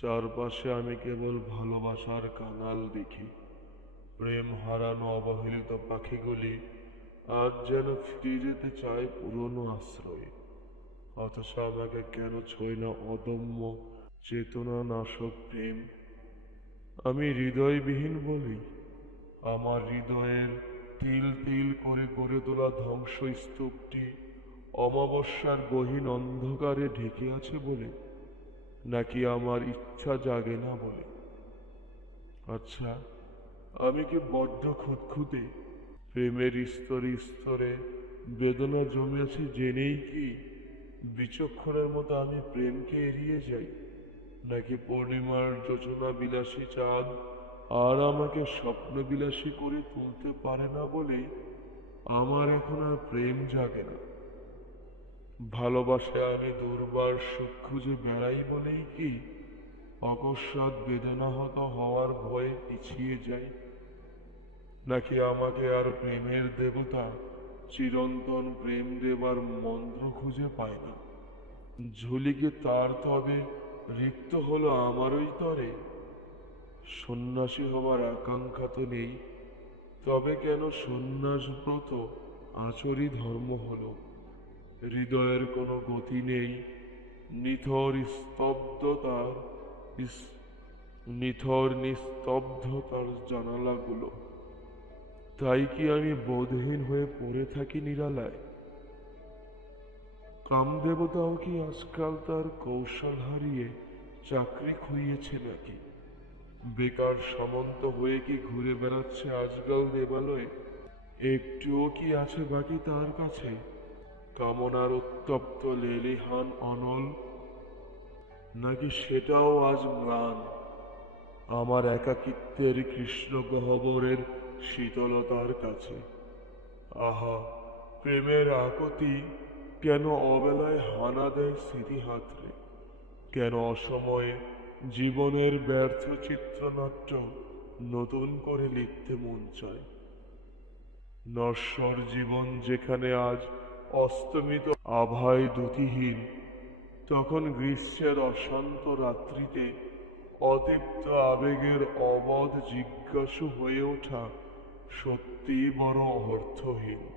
চারপাশে আমি কেবল ভালোবাসার কানাল দেখি। প্রেম হারানো অবহেলিত পাখিগুলি আজ যেন ফিরে যেতে চায় পুরনো আশ্রয়ে। অথচ আমাকে কেন ছয় না অদম্য চেতনা নাশক প্রেম? আমি হৃদয়বিহীন বলি, আমার হৃদয়ের তিল তিল করে গড়ে তোলা ধ্বংস স্তূপটি অমাবস্যার গহীন অন্ধকারে ঢেকে আছে বলে নাকি আমার ইচ্ছা জাগে না বলে? আচ্ছা আমি কি বড্ড খুঁতখুঁতে? প্রেমের স্তরে স্তরে বেদনা জমে জমেছে জেনেই কি বিচক্ষণের মতো আমি প্রেমকে এড়িয়ে যাই? নাকি পূর্ণিমার যোজনা বিলাসী চাঁদ আর আমাকে স্বপ্ন বিলাসী করে তুলতে পারে না বলে আমার এখন আর প্রেম জাগে না? ভালোবাসায় আমি দুর্বার সুখ খুঁজে বেড়াই বলেই কি? অকস্মাৎ বেদনাহত হওয়ার ভয়ে পিছিয়ে যাই। নাকি আমাকে আর প্রেমের দেবতা, চিরন্তন প্রেম দেবার মন্ত্র খুঁজে পায় না? ঝুলিকে তার তবে রিক্ত হলো আমারই তরে। সন্ন্যাসী হবার আকাঙ্ক্ষা তো নেই, তবে কেন সন্ন্যাস ব্রত আচরি ধর্ম হলো? হৃদয়ের কোনো গতি নেই। নিথর স্তব্ধতার নিথর নিস্তব্ধতার জানালাগুলো। তাই কি আমি বোধহীন হয়ে পড়ে থাকি নিরালায়? কামদেবতাও কি আজকাল তার কৌশল হারিয়ে চাকরি খুইয়েছে নাকি? বেকার সামন্ত হয়ে কি ঘুরে বেড়াচ্ছে আজকাল দেবালয়ে? একটুও কি আছে বাকি তার কাছে? কামনার উত্তপ্ত লেলিহান অনল নাকি সেটাও আজ ম্লান? আমার একাকিত্বের কৃষ্ণ গহ্বরের শীতলতার কাছে। আহা, প্রেমের আকতি কেন অবেলায় হানা দেয় স্মৃতি হাতরে কেন অসময়ে জীবনের ব্যর্থ চিত্রনাট্য নতুন করে লিখতে মন চায়? নশ্বর জীবন যেখানে আজ অস্তমিত। আভায় দুতিহীন। তখন গ্রীষ্মের অশান্ত রাত্রিতে অতীপ্ত আবেগের অবধ জিজ্ঞাসু হয়ে ওঠা সত্যি বড় অর্থহীন।